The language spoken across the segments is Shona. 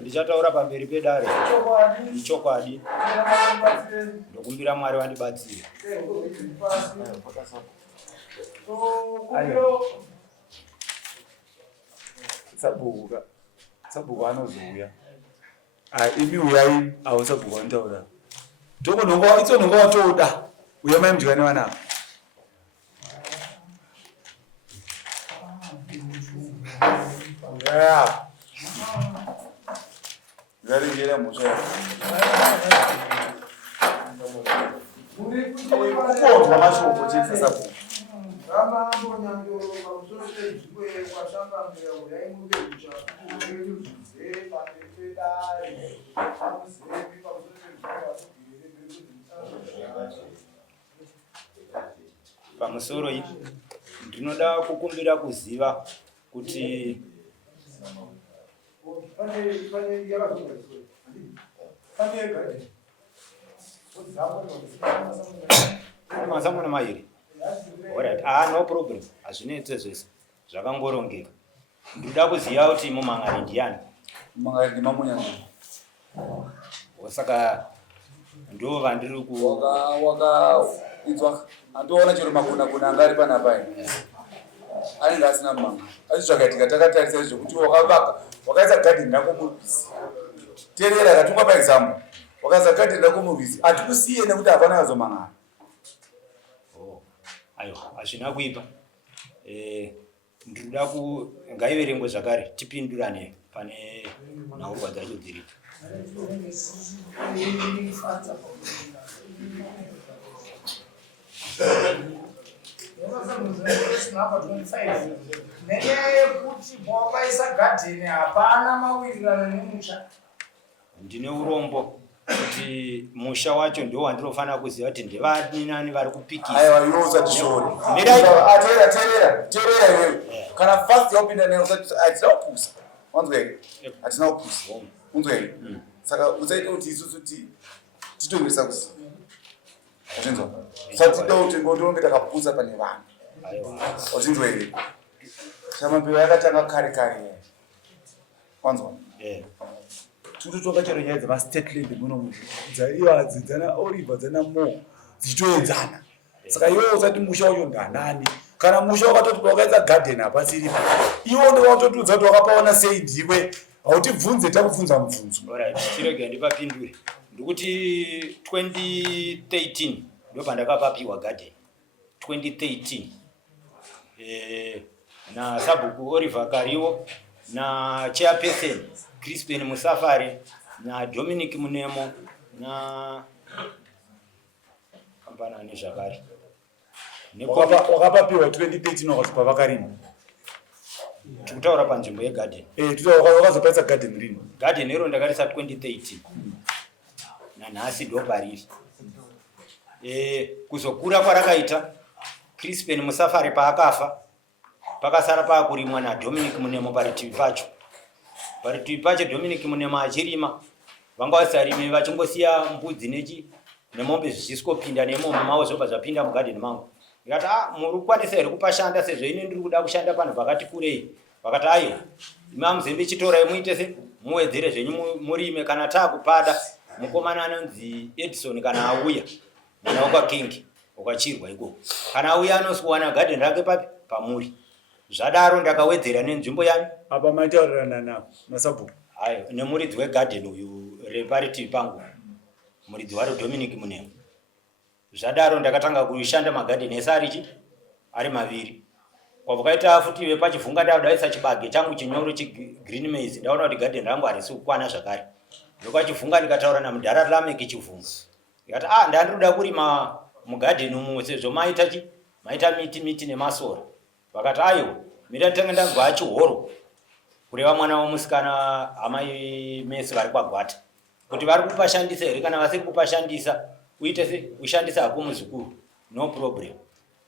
ndichataura pamberi pedare ichokwadi ndokumbira Mwari wandibatsire. Sabhuku anozouya. Imi uyai awo sabhuku antaura. Toko nongo itso nongo watoda. Uya mai mjikani wana. Yeah. Very good mucho. Kwa macho kucheza sababu. Kama mambo nyango mauzote jikwe kwa shamba mbele ya ng'ombe kucha. Pamusoro iyi ndinoda kukumbira kuziva kuti mazamuna mairi. Alright, no problem. Azvinetse zvese zvakangorongeka. Ndoda kuziva kuti mumangari ndiani? Mumangari ndi mamunyanga. Osaka ndo vandiri ku waka idzwa andoona chero makuna kuna angari pana pai. Anenge asina mumanga. Azvakatika takatarisa zvekuti wakaisa garden rako murwizi. Terera katunga pa exam. Wakaisa garden rako murwizi. Atikusiye nekuti hapana kazomangara. Ayo, hazvina kuipa. Ndinoda ngaiverengwe zvakare tipindurane pane nhaurwa dzacho dziripo. Ndine urombo kuti musha wacho ndio wandinofanira kuziva kuti ndevani nani vari kupikisa. Aiwa yoza tishori. Terera wewe. Kana fast yopinda neno atina kupusa. Wanzwe. Atina kupusa. Unzwe. Saka uzaita kuti isusu titongesa kuziva. Achinzwa. Sati dauti ngodonge takapusa pane vanhu. Aiwa. Achinzwe. Chama mbiwa yakatanga kare. Wanzwa. Tutotoka chero nyaya dzema-state land muno dzaiwa dzidzana Oliver dzana Mo dzichoedzana. Saka iwe usati musha uyo ndanani kana musha wakatoti wakaisa garden apa siripa iwe ndo watotudza kuti wakapaona sei ndiwe hautibvunze takubvunza mubvunzo. Alright, tirege ndipapindure ndikuti 2013 ndo pandakapapiwa garden 2013 na Sabhuku Oliver Kariwo na chairperson Crispin Musafari na Dominic Munemo na kampana ni Jabari. Wakapapiwa 2013 wakazopa vakarima. Tikutaura panzvimbo yegarden. Tutaura wakazopaisa garden rino. Garden iro ndakarisa 2013. Na nhasi ndo pariri. Kuzokura kwarakaita Crispin Musafari paakafa pakasara paakurimwa na Dominic Munemo paritivi pacho. Paritivi pacho Dominic Munemo achirima vanga vasarime vachingosiya mbudzi nemombe zvichisikopinda nemomo mawo zvobva zvapinda mugarden mangu. Ndikati muri kukwanisa here kupashanda sezvo ine ndiri kuda kushanda pano pakati kurei. Vakati ayo imamuzembe chitorai muite se muwedzere zvenyu murime kana taakupada mukomana anonzi Edison kana auya mwana wakaKing wakachirwa ikoko kana auya anoswana garden rake papi pamuri. Zvadaro ndakawedzera nenzvimbo yami apa maitaurirana naSabhuku. Ayo nemuridzi wegarden uyu reparitivi pangu muridzi waro Dominic Munemo. Zvadaro ndakatanga kushanda magarden ese ari maviri. Kwavakaita futi pachivhunga ndadaisa chibage changu chinyoro chigreen maize ndaona kuti garden rangu harisi kukwana zvakare. Ndokachivhunga ndikataura namudhara Lameki chivhunga. Ndikati ndandiroda kurima mugarden umu sezvo maita miti nemasora. Vakati ayo mira nditanga ndangwa chihoro kureva mwana womusikana amai mesi vari kwagwata kuti vari kupashandisa here kana vasiri kupashandisa uite se ushandisa hako muzukuru no problem.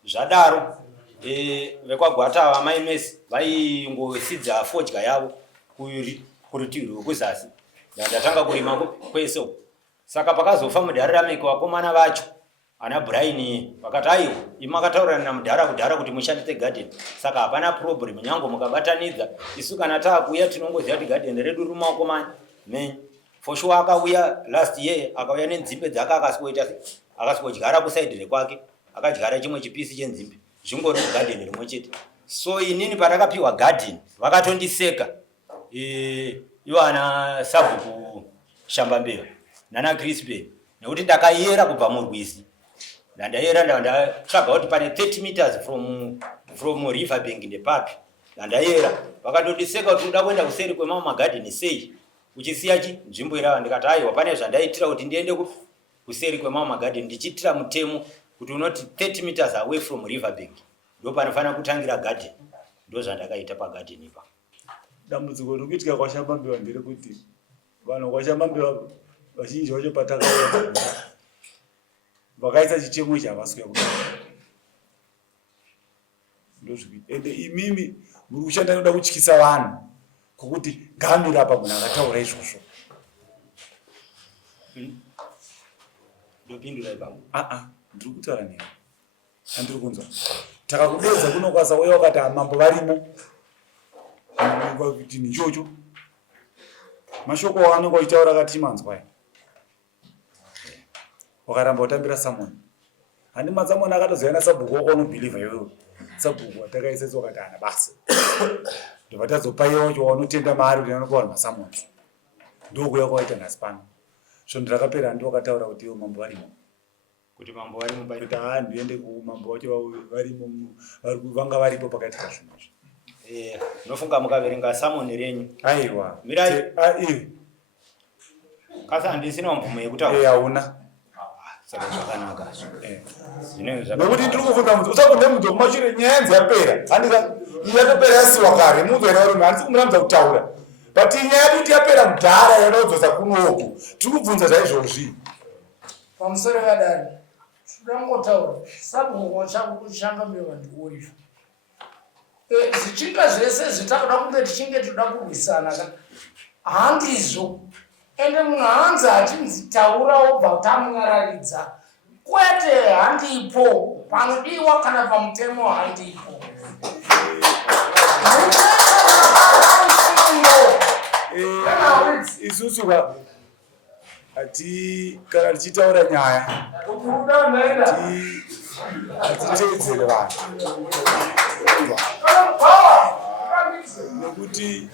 Zvadaro vekwagwata amai mesi vaingosidza fodya yavo kurutivi rwekuzasi ndatanga kurima kweso. Saka pakazofa mudhari Lameki vakomana vacho ana Brian vakati aiwa imakataurana namudhara kudhara kuti mushandise garden, saka hapana problem, nyango mukabatanidza isu kana taakuuya tinongoziva kuti garden redu riri mumaoko menyu. For sure akauya last year akauya nenzimbe dzake akasikodyara kusaidi rekwake, akadyara chimwe chipisi chenzimbe zvingori garden rimwe chete. So inini patakapiwa garden vakatondiseka ivo ana Sabhuku Shambambeva nana Crispin nekuti ndakayera kubva murwisi. Ndayera ndatsvaga kuti pane 30 meters from river bank nepapi. Ndayera vakatondiseka kuti uda kuenda kuseri kwemamwe magarden sei uchisiya nzvimbo irava. Ndikati aiwa pane zvandaitira kuti ndiende kuseri kwemamwe magarden ndichitira mutemo kuti unoti 30 meters away from river bank ndo panofanira kutangira garden. Ndo zvandakaita pagarden ipa. Dambudziko rikuitika kwaShambambeva nderekuti vanhu kwaShambambeva vazhinji vacho patakauya vakaisa chichemo ichi havaswera kudai. Ndozvikuita ende imimi muri kushanda noda kutyisa vanhu kwokuti ngaamira apa munhu akataura izvozvo. Ndopindura ipapo. Ndiri kutaura newe handiri kunzwa. Takakudedza kunokwasa uye wakati mambo varimo kuti nichocho mashoko awanenge uchitaura akati manzwa wakaramba utambira Samoni. Handi maSamoni akatoziyana Sabhuku wako unobhilivha iwewe. Sabhuku watakaisa wakati ana basa ndobva tadzopa wacho waunotenda maari kuti anokuwa maSamoni ndokuya kwaita nhasi pano. So ndirakapera handi wakataura kuti iwe mambo varimo kuti mambo varimo kuti ndiende kumambo wacho varimo vanga varipo pakaitika zvinhu izvi. Nofunga mukaverenga Samoni renyu. Aiwa mirai kasi handisina mvumo yekutaura. Hauna saka zvakanaka. Nokuti ndiri kuvhunza mudzi usakunde mudzi wokumashure nyenzi yapera. Handika yatopera yasiwa kare muzoera kuti handisi kumuramidza kutaura. But nyaya kuti yapera mudhara yanodzodza kunoku. Tiri kubvunza zvaizvozvi. Pamusoro kadari tinongotaura Sabhuku Shambambeva ndikuizvo. Zvichinga zvese zvitakuda kunge tichinge toda kurwisana handizvo. Ende munhu hanzi achinzitaura obva tamunyararidza. Kwete handipo panodiwa kana pamutemo handipo. Isusu ati kana tichitaura nyaya hatiteedzere vanhu nokuti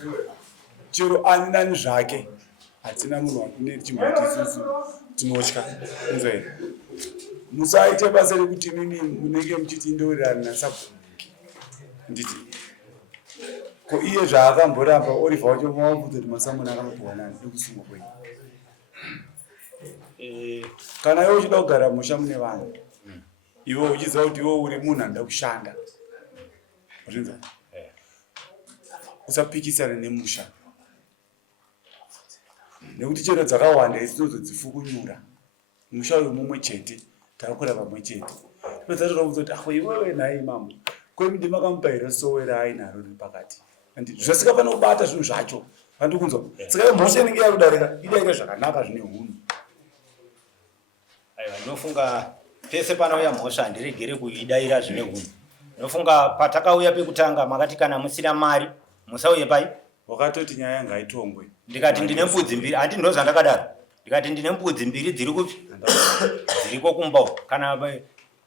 chero ani nani zvake hatina munhu wakune chimhati isusu tinotya kunzwaini. Musaite basa rekuti mimi munenge muchiti ndowirirana naSabhuku nditi ko iye zvaakamboramba Oliver wacho mawabvudza kuti maSamoni akamupiwa nani ndokusungwa kwenyu. Kana iwe uchida kugara musha mune vanhu iwe uchiziva kuti iwe uri munhu anoda kushanda zvinza usapikisana nemusha nekuti chero dzakawanda isinozodzifukunyura. Musha uyu mumwe chete takakura pamwe chete pedza toraudza kuti ahwe iwewe nhai mambo kwemidi makamupa here sowera ainaro riri pakati zvasikafana kubata zvinhu zvacho handi kunzwa. Saka mhosva inenge yakudarika idaika zvakanaka zvine hunhu. Aiwa ndinofunga pese panauya mhosva handiregere kuidaira zvine hunhu. Ndinofunga patakauya pekutanga makati kana musina mari musauye pai. Wakatoti nyaya yanga aitongwe. Ndikati ndine mbudzi mbiri handi ndo zvandakadaro. Ndikati ndine mbudzi mbiri dziri kupi dziriko kumba kana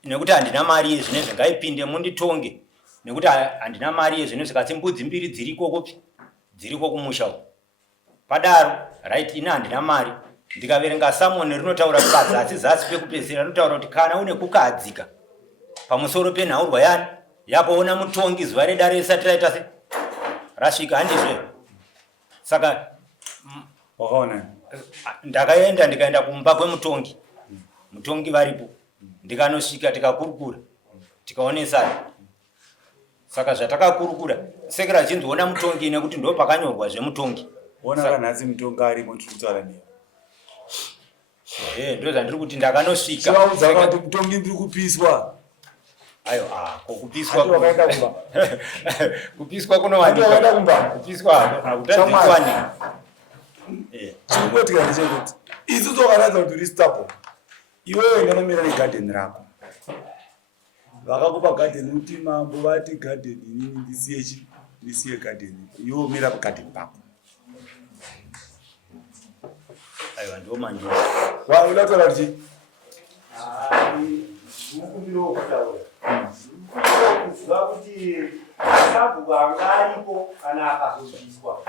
nekuti handina mari yezvinezvi ngaipinde munditonge nekuti handina mari yezvinezvi kasi mbudzi mbiri dziriko kupi dziriko kumusha padaro right ina handina mari. Ndikaverenga Samoni rinotaura kuti zasi pekupedzisira rinotaura kuti kana une kukadzika pamusoro penhaurwa yani yapoona mutongi zuva redare risati raita se rasvika handizve. Saka wakaona ndakaenda ndikaenda kumba kwemutongi. Mutongi varipo ndikanosvika tikakurukura tikaonesana. Saka zvatakakurukura sekera achinzoona mutongi nekuti ndo pakanyorwa zvemutongi. Ona kanhasi mutongi arimo tirikutaura newe. Ndo zvandiri kuti ndakanosvika. Chauza kuti mutongi ndiri kupiswa. Ayo kupiswa wakaenda kumba. Kupiswa kunowanikwa. Wakaenda kumba. Kupiswa hakutadzikwane. Chinoitika ndechekuti isu tokaratidza kuti uri stable. iwewe ndanomira negadheni rako vakakupa gadheni kuti mambo vati gadheni inini ndisiye gadheni iwe umira pagadheni pako aiwa ndo manje uda kutaura kuti mukumbiro wokutaura kuziva kuti sabhuku anga aripo kana akazobviswa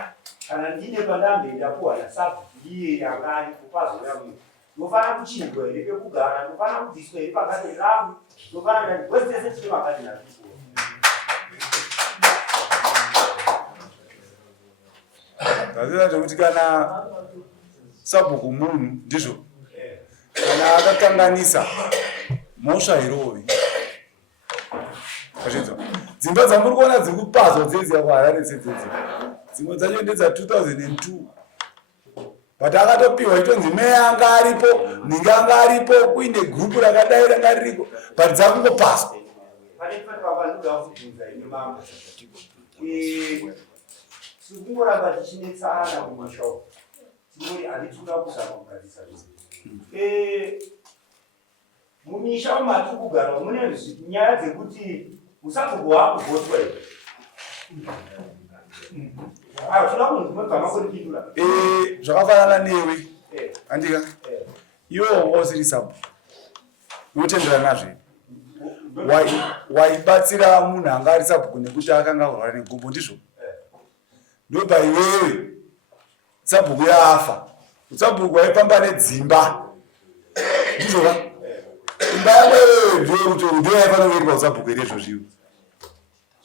kana ndine pandamboenda kuwana sabhuku iye anga aripo pazoya mwe ndofana kuchinjwa here pekugara ndofana kubviswa here pagadheni rangu ndofana wese tine magadheni aripo zazira zvekuti kana sabhuku munhu ndizvo kana akakanganisa mhosva irovi azvinzwa dzimba dzamuri kuona dziri kupazwa dzedziya kuharare sedzedzi dzimwe dzacho ndedza 2002 but akatopiwa itonzi meya anga aripo ninge anga aripo kuine gurupu rakadai ranga ririko but dzakungopaswa pane panoda kubvunza ine mambo sikungoramba tichinetsana mumusha umu tinori handitoda kuzama kugadzisa mumisha umatiri kugara mune nyaya dzekuti musabhuku wakuvhotwa here toda kunzimogama kuripindura zvakafanana newe andika iwe wanga usiri sabhuku unotenderana nazve waibatsira munhu anga ari sabhuku nekuti akanga kurwara negumbo ndizvo ndobva iwewe sabhuku yafa sabhuku waifamba nedzimba ndizvoka imba yawewe ndokuti ndoyaifanoweripa usabhuku iri izvozviwo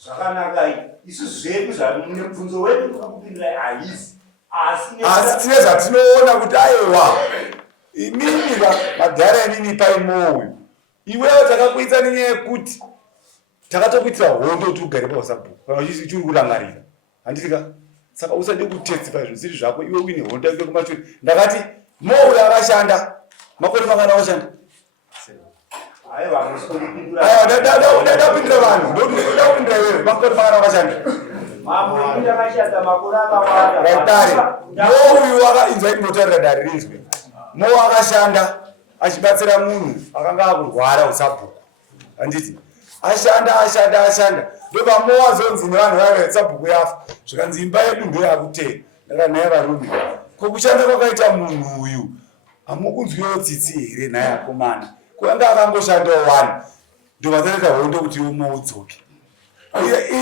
zvakanaka isusu zvedu nemubvunzo wedu tukakupindirai haisi asi tine zvatinoona kuti aiwa imimi magara inini paimoyo iwewo takakuita nenyaya yekuti takatokuitira hondo kuti ugare pausabhuku kana chiri kurangarira handitika saka usade kutestify zvisiri zvako iwe uine hondo yake kumashure ndakati mouya akashanda makore mangana akashanda dadapindira vanhu ndoda kupindira iwewe makore mangana akashanda mouyu akainzwa inotarira dari rinzwe mou akashanda achibatsira munhu akanga akurwara usabhuku handiti ashanda ndobva mowazonzi nevanhu vave sabhuku yafa zvikanzi imba yedu ndoyakuteya ndakanhaya varume kokushanda kwakaita munhu uyu hamukunzwiwo tsitsi here nhaye akomana kuanga akangoshandawo 1 ndobva tanoita hondo kuti umoudzoke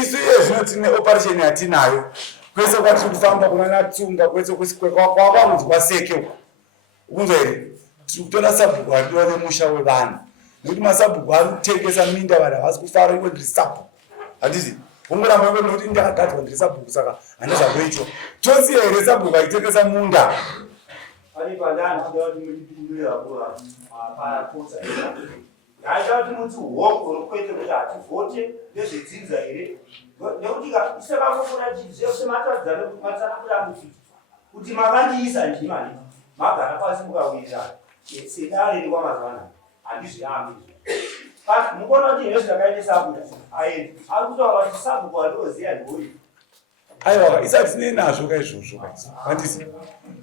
isu iye zvino tine operation yatinayo kwese kwatiri kufamba kuna natsunga kwese kwakwangunzi kwaseke uko ukunzwa here tiri kutora sabhuku aridiwa nemusha wevanhu nekuti masabhuku ari kutengesa minda vanhu havasi kufara iwe ndiri sabhuku handiti ungoramba iwe nokuti ndakagadzwa ndiri sabhuku saka hane zvakuitwa tosiya here sabhuku aitengesa munda pane pandanoda kuti mutipindure vakura parapotsa ndaida kuti muti hoko kwete kuti hativhote nezvedzinza here nekuti isekangofuna chii zvese matadzana matsanakura mufiti kuti makandiisa ndimani magara pasi mukawirirana sedare rekwamazwana handizviyambi mukono kuti nezvi zvakaite sabhuku aeni ari kutaura kuti sabhuku andioziya ndoi aiwa isati tine nazvo kaizvozvo handisi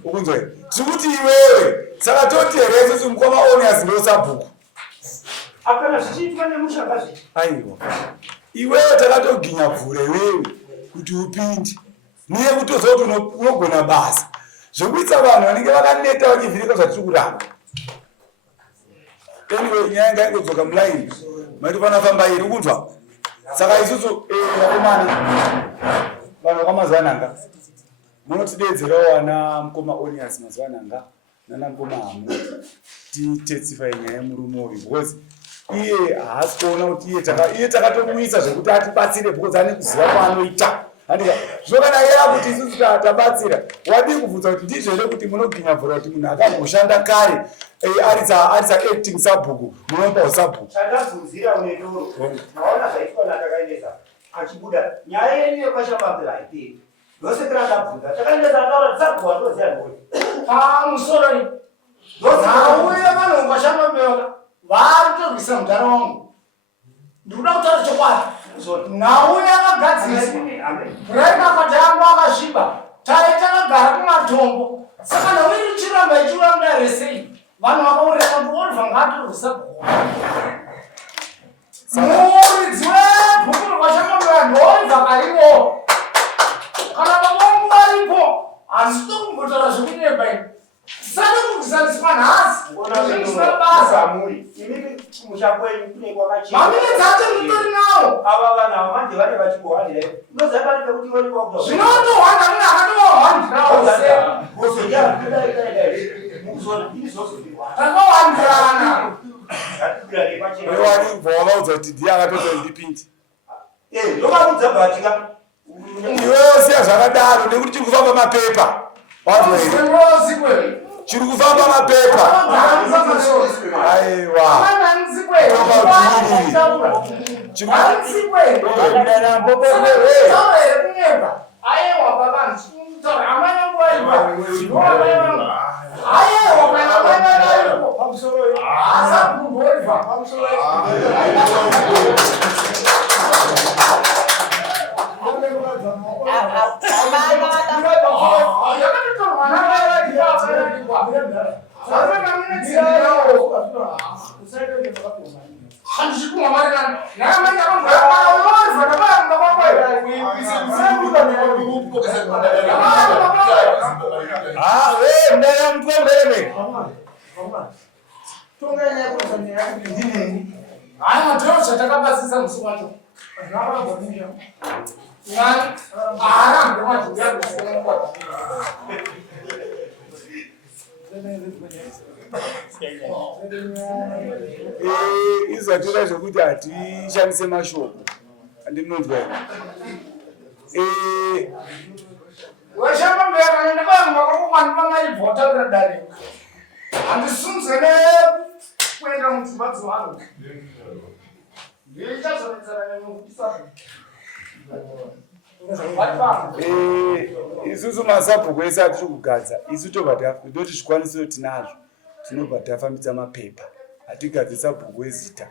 ukunzwa here tiri kuti iwewe saka toteere isusu mukoma onias ndo sabhuku akana zvichiitwa nemushanga zvichi aiwa iwewe takatoginya bvura iwewe kuti upinde neyekutozwa kuti unogona basa zvekuitsa vanhu vanenge vakaneta vachivhirika zvatiri kuramba anyway nyaya inga ingodzoka mulaini maiti panafamba iri ukunzwa saka isusu vakomana vanhu vakamazvananga munotidedzerawo wana mukoma onias mazvananga nana mukoma hamu titestify nyaya yemurume uyu because iye haasi kuona kuti iye takatomuisa zvekuti atibatsire because ane kuziva kwaanoita handika zvokanakira kuti isusu tabatsira wadi kubvunza kuti ndizvo here kuti munoginya bvura kuti munhu akamboshanda kare aritsa acting sabhuku munopa usabhuku chandabvunzira unedoro naona zvaitwa natakaendesa achibuda nyaya yenyu yekashambambira haiperi zvose kirandabvunza takaendesa ataura tisabhuku wandoziya ndoi musoro nauye vanhu vashambambira vari kutorwisa mudhara wangu ndikuda kutaura chokwadi nauye akagadzisa puraimapati angu akasviba taitakagara kumatombo saka nauye ichiramba ichiura mudaresei vanhu vakaurira kuti olva akatorwisabhuku muridzi webhuku rwachambambira ndoibva karimo kana vavongo varipo handisito kumbotaura zvekunyepa ini tisade kuzisandiswa nhasi basa imimi kumusha kwenyu kune kwakachena mamine dzacho mutori nawo ava vanhu ava manje vane vachimbohandira unoziva kuti voliwa kuda zvinotohwanda mune akatohwandirawo takawandirana wavaudza kuti ndiye akatoita ndipindi ndovaudza batika iwewo siya zvakadaro nekuti chiri kufamba mapepa chiri kufamba mapepa aiwa izvatira zvekuti hatishandise mashoko andinonzwa washambambera ndakanga kwakwani pamaibhota kuradari handisunze nekuenda mudzimba dzevanhu ndichazonetsana nemukutisa isusu masabhuku ese atiri kugadza isu tobva ndoti zvikwanisiro tinazvo tinobva tafambisa mapepa hatigadze sabhuku ezita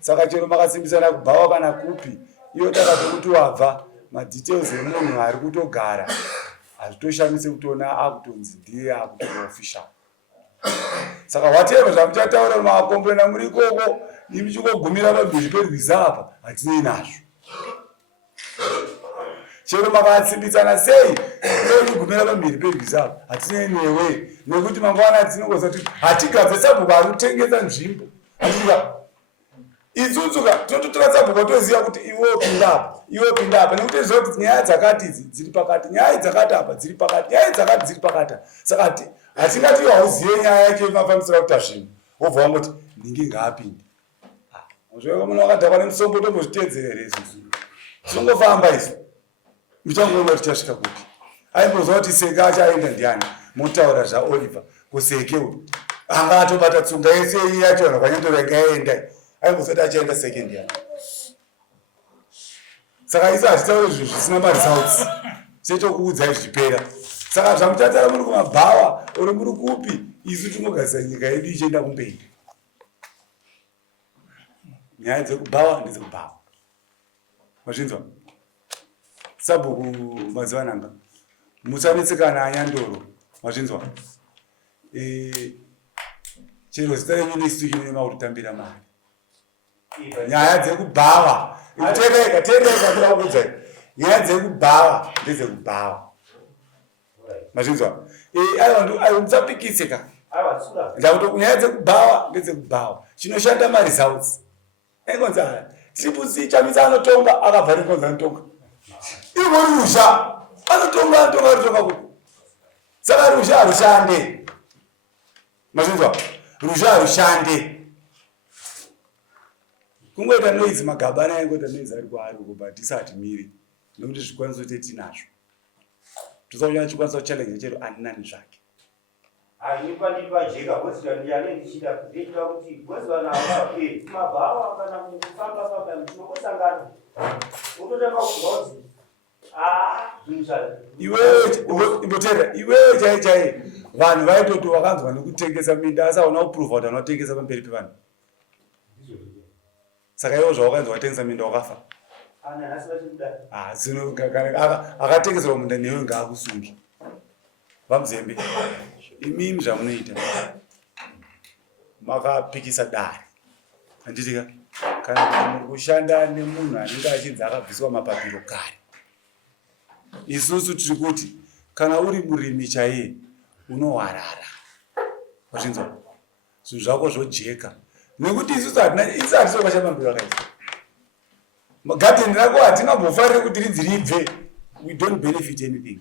saka chero makasimbisana kubhawa kana kupi iyo takatokuti wabva madetails emunhu ari kutogara hazvitoshamise kutiona akutonzi ndiye akutoofficial saka whatever zvamuchataura mumakomplena muri ikoko imuchingogumira pamberi perwiza apa hatinei nazvo chero makatsimbitsana sei igumira pamberi perwiza apa hatinei newe nekuti mangwana dzinongoza kuti hatigadze sabhuku ari kutengesa nzvimbo idzudzuka tototora sabhuku toziva kuti iwe pinda apa nekuti ziva kuti nyaya dzakati idzi dziri pakati nyaya dzakati apa dziri pakati nyaya dzakati dziri pakati saka hatingati hauzive nyaya yacho yemafambisiro akuita zvinhu wobva wangoti ndingi ngaapinde zveka munhu wakadhakwa nemusombo tombozviteedzerere izvozvo tinongofamba izvo muchangoona kuti tichasvika kupi aimbozva kuti seke achaenda ndiani motaura zvaoliver kuseke uyu anga atobata tsunga yese iyi yacho vanhu vakanyandoranga yaenda aimbozvati achaenda seke ndiani saka isu hatitauri zvinhu zvisina maresults chetokuudzai zvichipera saka zvamuchatara muri kumabhawa uri muri kupi isu tinogadzisa nyika yedu ichienda kumberi nyaya dzekubhawa ndedzekubhawa mazvinzwa sabhuku mazivananga musanetsekana anyandoro mazvinzwa chero zita renyu nesitu chinoema kutotambira mari nyaya dzekubhawa teereka ndirakuudzai nyaya dzekubhawa ndedzekubhawa mazvinzwa aiwa musapikiseka ndakuti nyaya dzekubhawa ndedzekubhawa chinoshanda maresults aikonza tripusi chamisa anotonga akabva rikonza anotonga ivori rusha anotonga kuti saka rusha harushande mazvinzwa rusha harushande kungoita noizi magabana aingoita noizi ari kwaari uko but tisati miri nekuti zvikwanisiro tetinazvo tisakunyanya chikwanisa kuchallenge chero andinani zvake handipandipajeka kwezita ndiane ndichida ndechida kuti kwezivana avape mabhawa kana kufamba famba tinongosangana utotanga kuzwa kuti imbotera iwewe chaiye vanhu vaitoti wakanzwa nekutengesa minda asaona kupruvha kuti anotengesa pamberi pevanhu saka iwo zvawakanzwa watengesa minda wakafa akatengeserwa munda newe ngaakusungi vamuzembe imimi zvamunoita makapikisa dare. Handitika kana kuti muri kushanda nemunhu anenge achinzi akabviswa mapapiro kare. Isusu tiri kuti kana uri murimi chaiye unowarara. Wachinzwa? Zvinhu zvako zvojeka. Nekuti isusu hatisati kwachamambiro akaisa. Garden rako hatingambofariri kuti rinziribve. We don't benefit anything.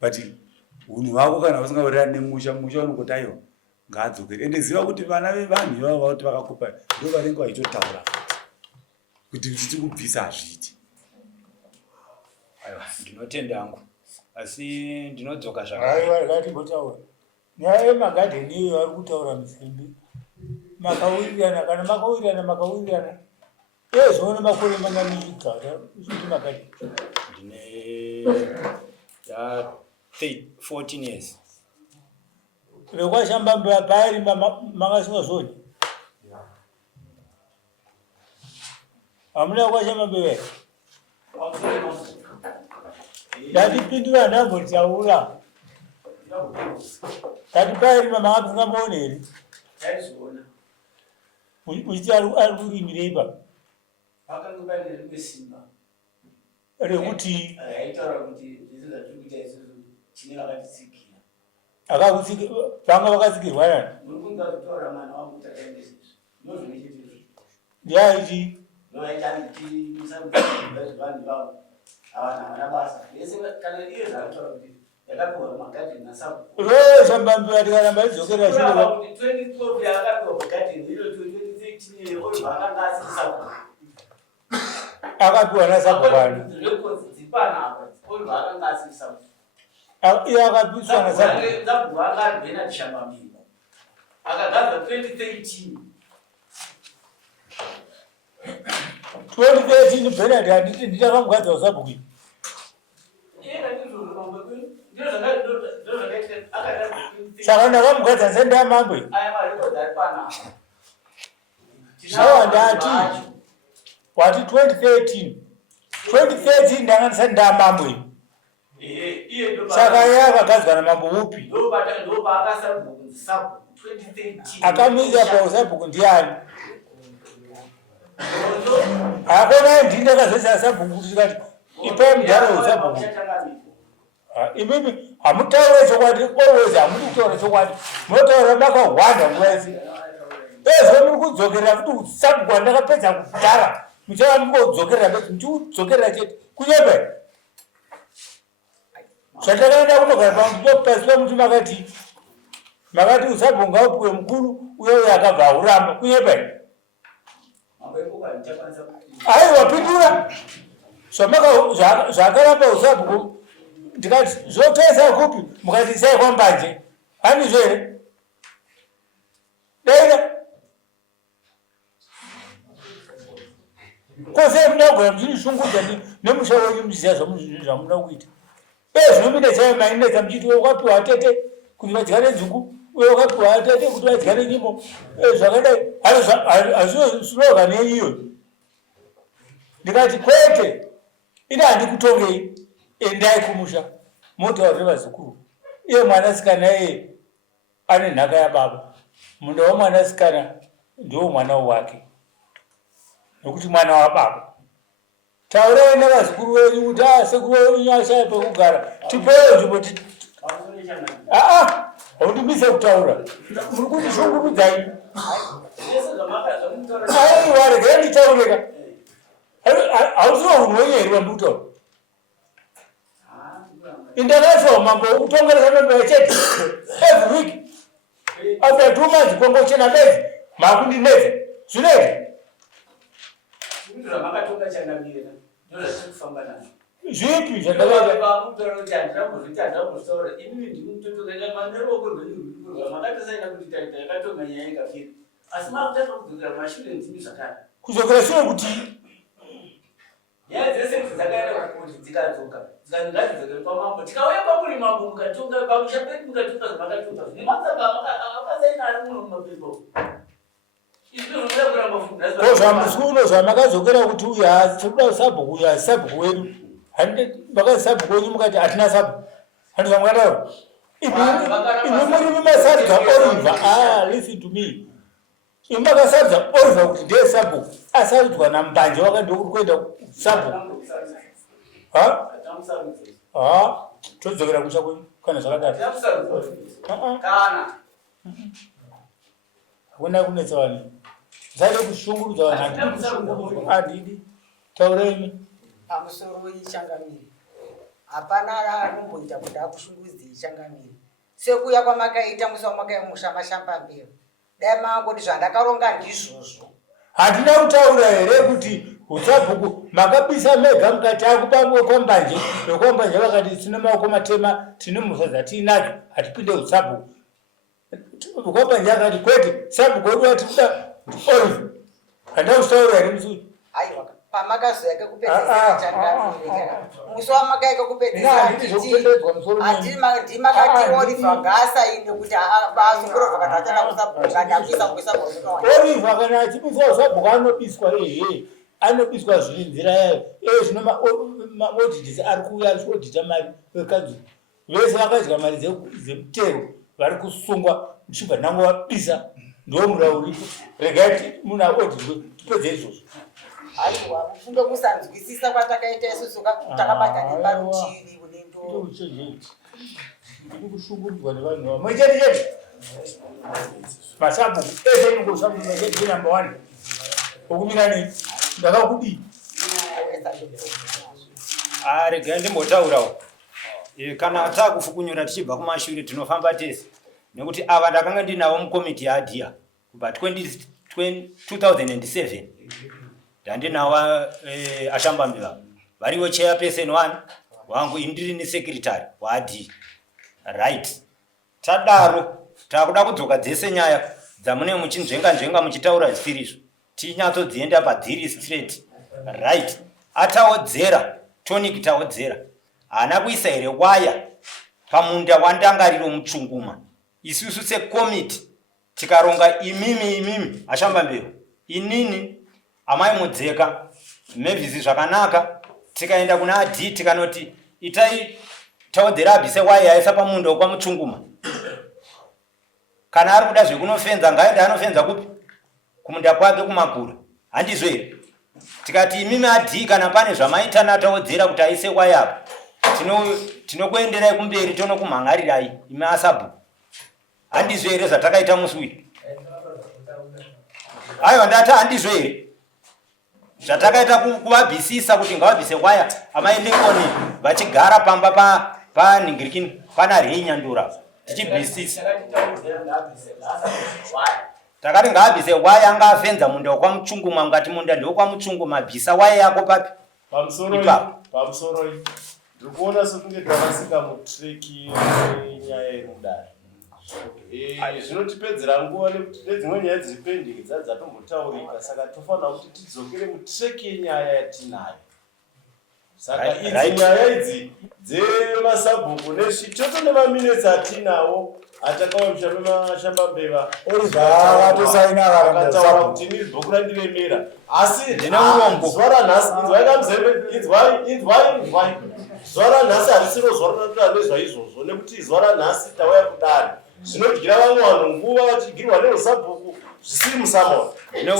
But unhu wako kana usingawirirani nemusha, musha unongoti aiwa ngaadzokere. Ende ziva kuti vana vevanhu ivavo kuti vakakupa ndo vanenge vachitotaura kuti tiri kubvisa hazviiti. Aiwa, ndinotenda hangu. Asi ndinodzoka zvakaiwa ngatibotaura. Nyaya yemagadheni iyo vari kutaura Musimbi. Makawirirana kana makawirirana. Zvoona makore mangani kugara uchiti magadheni. Ndine 14 years. Rekwashamba pari makasinga zvoni. Hamuna kwashamba bewe. Ndatipindura ndambotaura. Kati pari makasinga muonere. Taizona. Uchiti ari kurimira ipa. Akangobane rekusimba. Rekuti Aitaura kuti zvizo zvikuita isusu chine vakatitsikira. Akakutsikira vanga vakatsikirwa nani? Murikunda kutaura mwana wangu kuti akaenda izvi. Ndozvinechiti. Ndiyaiti Noaita kuti musamubva zvanhu vavo. Havana vana basa. Yese kana iye zvakataura kuti yakapiwa magadheni nasabu. Shambambi tikaramba idzokera shure. Kuti 2012 yakapiwa magadheni iro 2013 ori vakanga asisabu. Akapiwa nasabu kwani? Iye akapiswa nasabu. Zabu akabhena Shambambi. Akagadzwa 2013. 2013 Bernard handiti nditakamugadzwa usabu kuyi. Saka ndakamugadza sendamambwe. Sawa ndati. Wati 2013 ndangandisa ndamambwe. Saka yakagadzwa namambo upi? Akamisa pausabu ndiani? Akona ndinda kazesa sabhuku tikati ipa mudharo usabhuku. Imimi hamutaure chokwadi always hamutaure chokwadi. Munotaura makawanda mwese. Ezvo muri kudzokerera kuti sabhuku ndakapedza kudhara. Muchava mukodzokerera kuti ndikudzokerera chete. Kunyepe. Zvandakaenda kunogara pasi pemuti makati usabhuku ngaupiwe mukuru uye akabva auramba. Kunyepe. Aiwa pindura. Zvakaramba usabhuku ndikati zvotoesa kupi mukati sai kwambanje. Hani zvere? Daira. Kwose mudagora muzvinishungudza nemusha wenyu muziya zvamunoda kuita. Zvinomida chaiyo mainetsa muchiti wakapiwa atete kuti vadyare nzungu uye wakapiwa atete kuti vadyare nyimo. Zvakadai hazvinosuroga neiyo. Ndikati kwete ina handikutongei endai kumusha motaurire vazukuru. Iye mwanasikana iye ane nhaka yababa. Munda wamwanasikana ndiwo mwana wake. Nokuti mwana wababa. Taurai navazukuru venyu kuti sekuru venyu ashaya pekugara. Tipewo nzvimbo haundimise kutaura. Muri kundishungurudzai. Aiwa regai nditaureka. Hausiwo munhu wenyu here wandikutaura. Indakaiswa mambo kutongeresa mambo chete. Every week. After 2 months kongo chena bezi. Makundinetsa. Zvinoita. Zvipi zvandakaita? Kudzokera shure kuti nyaya dzese dzakaenda kuti dzikadzoka dzikangadzidzoke pamambo tikauya pamuri mambo mukatonga pamusha pedu mukatonga zvamakatonga nematsamba akasaina ari muno mumapepo izvi zvinoda kuramba funda zvamusuno zvamakadzokera kuti uyu toda sabhuku uyu hasi sabhuku wedu. Makazi sabhuku wenyu mukati hatina sabhuku. Handi zvamukataura. Muri mumasaridza Oliver, listen to me. Imakasaridza Oliver kuti ndiye sabhuku, asaridzwa naMbanje wakandokuri kuenda sabhuku. Todzokera kusha kwenyu kana zvakadaro. Hakuna kunetsa vanhu. Zvaide kushungurudza vanhu adidi. Taurei. Pamusoro wechangamiri. Hapana anomboita kuti akushungurudze ichangamiri. Sekuya kwamakaita musi wamakamusha mashamba mbeu. Dai mangoti zvandakaronga ndizvozvo. Hatina kutaura here kuti usabhuku makabisa mega mukati akupamwe kwambanje nekwambanje vakati tine maoko matema tine mhosva dzatinadzo hatipinde usabhuku. Kwambanje akati kwete sabhuku wedu watikuda Oliver. Handina kutaura here musuri. Aiwa pamakazoyake kupedzesera changamiri. Musi wamakaika kupedzesera ndimakati Oliver ngaasainde kuti azongorova kana achada kusabhuku kana akuisa kuisabhuku. Oliver kana achibisa usabhuku anobiswa anobiswa zviri nzira yayo. Zvino maoditors ari kuuya achiodita mari wekanzuru. Vese vakadya mari dzemutero vari kusungwa muchibva nango vabisa. Ndiwo murau uripo. Regai munhu aoditwe tipedze izvozvo. Aiwa kufunga kusanzwisisa kwatakaita isusu takabata neparutivi unendo. Kushungurudzwa nevanhu vamwe. Mwechete masabhuku ese inongosabhuku machete number 1. Okumirani ndakakudii. Regai ndimbotaurawo. Kana takufukunyura tichibva kumashure tinofamba tese. Nekuti ava ndakanga ndinavo mukomiti yaadhiya kubva 2007. Ndandinawo ashambambiva. Variwo chairperson 1 wangu indiri ni secretary waadhiya. Right. Tadaro takuda kudzoka dzese nyaya dzamune muchinzvenga muchitaura zvisirizo. Tinyatsodzienda padhiri straight. Right. Ataodzera tonic taodzera. Hana kuisa here waya pamunda wandangariro muchunguma. Isusu sekomiti tikaronga imimi ashambambiva. Inini amai mudzeka mevhisi zvakanaka tikaenda kuna adhi tikanoti itai taodzera abvise waya yaisa pamunda wokwamuchunguma. Kana ari kuda zvekunofenza ngaende anofenza kupi? Kumunda kwake kumakura. Handizvo here? Tikati imimi adhi kana pane zvamaitana taodzera kuti aise waya apa. Tinokuenderai kumberi tonokumhangarirai imi asabhuku. Handizvo here zvatakaita musi uyu? Aiwa ndati handizvo here? Zvatakaita kuvabvisisa kuti ngavabvise waya amai Lincoln vachigara pamba panhingirikini pana renyandura tichibvisisa. Takati ngavabvise waya anga afenza munda wokwamuchunguma ngati munda ndewokwamuchunguma bvisa waya yako papi? Pamusoro ndiri kuona sekunge takasika mutreki yenyaya yemudare. Zvinotipedzera nguva nekuti nedzimwe nyaya dziri pending dzatombotaurika, saka tofanira kuti tidzokere mutreki yenyaya yatinayo. Saka idzi nyaya idzi dzemasabhuku nezvitoto nemaminitsi atinawo atakawa mashambambeva akataura kuti inini bhuku randiremera. Asi zuva ranhasi inzwai kamuzembe, inzwai zuva ranhasi harisiro zuva rinotora nezvaizvozvo nekuti zuva ranhasi tauya kudare zvinodyira vamwe vanhu nguva vachidyirwa nezvesabhuku zvisiri musamona.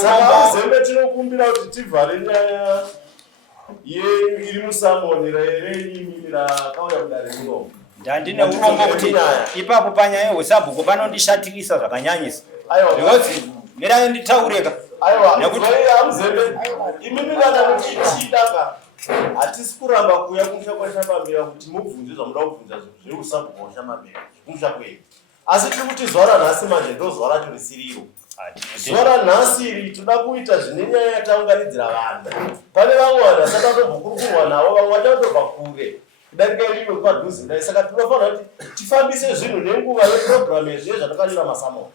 Saka muzembe tinokumbira kuti tivhare nyaya iri musamoni reimimi rakauya kudare munomu. Ndandine urombo kuti ipapo panyaya yesabhuku panondishatirisa zvakanyanyisa. Because mirai nditaureka. Nekuti amuzembe imimi kana muchichidaka hatisi kuramba kuuya kumusha kwashambambira kuti mubvunze zvamuda kubvunza zveusabhuku washambambira kumusha kwenyu. Asi tiri kuti zuva ranhasi manje ndo zuva racho risiriro. Zuva ranhasi iri toda kuita zvine nyaya yataungaridzira vanhu. Pane vamwe vanhu vasati vatobvukurukurwa navo, vamwe vachatobva kure kudarika irime padhuze kudai. Saka tinofanira kuti tifambise zvinhu nenguva yepurogiramu yezviye zvatakanira masamoni.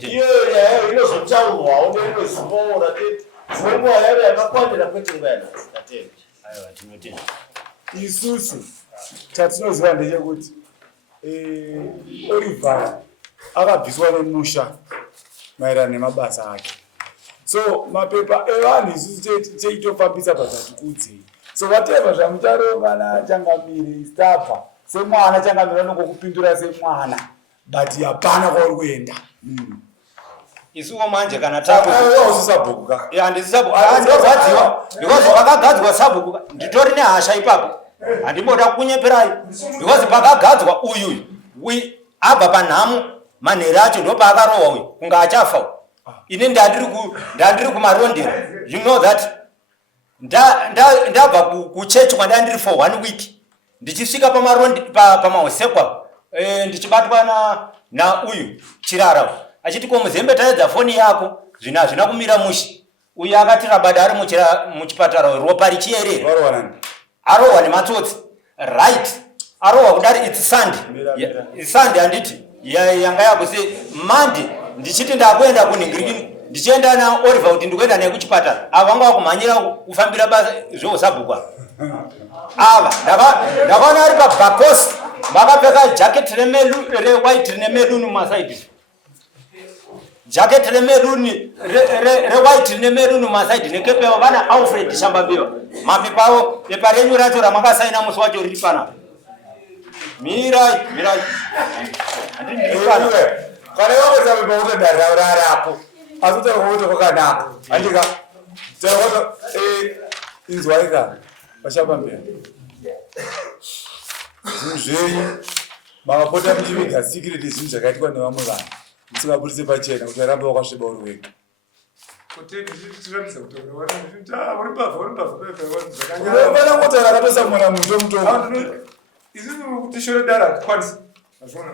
Iyo nyaya inozotaurwawo nerimwe zuvawo ratete. Dzimwe nguva yayo yakakwanira kwete nguva yanhasi tatenda. Isusu tatinoziva ndechekuti Oliver akabviswa nemusha maererano nemabasa ake. So mapepa evanhu isusu teitofambisa basa tikudzei. So whatever zvamucharonga nachangamiri stapa semwana changamira nokukupindura semwana but hapana kwauri kuenda isuwo manje kana usisabhukuka handisisabhukuka because pakagadzwa sabhukuka nditori nehasha ipapo handimboda kunyeperai because pakagadzwa uyu abva panhamo manhere acho ndo paakarohwa uyu kunga achafa ini ndandiri kumarondera you know that ndabva kuchechi kwanda ndiri for 1 week ndichisvika pamahosekwa ndichibatwa nauyu chirara achiti ko muzembe taedza foni yako zvina kumira mushi uyu akati rabada ari muchipatara ropa richierera arohwa nematsotsi right arohwa kudari its sunday handiti yanga yakuse mande ndichiti ndakuenda kunhingiriki ndichienda naOliver kuti ndikuenda naye kuchipatara ava vanga vakumhanyira kufambira basa zveusabhukwa ava ndakaona ari pabhakosi vakapfeka jaketi rewhite rine meruni mumasaidi jaketi remeruni rewhite rine meruni mumasaidi nekepe yavo vana Alfred Shambambiva mapepa avo pepa renyu racho ramakasaina musi wacho riri panapa mirai kana vakotapepa kutodarira rarapo asi utakuti kwakanaka andika takuti inzwaika Vashambambira zvinhu zvenyu makapota muchiviga security zvinhu zvakaitwa nevamwe vanhu musingabudise pachena kuti varambe vakasviba uri wega vana ngotaura akatosamona munhu wemutombo izini kuti shore dara kwanisa azvona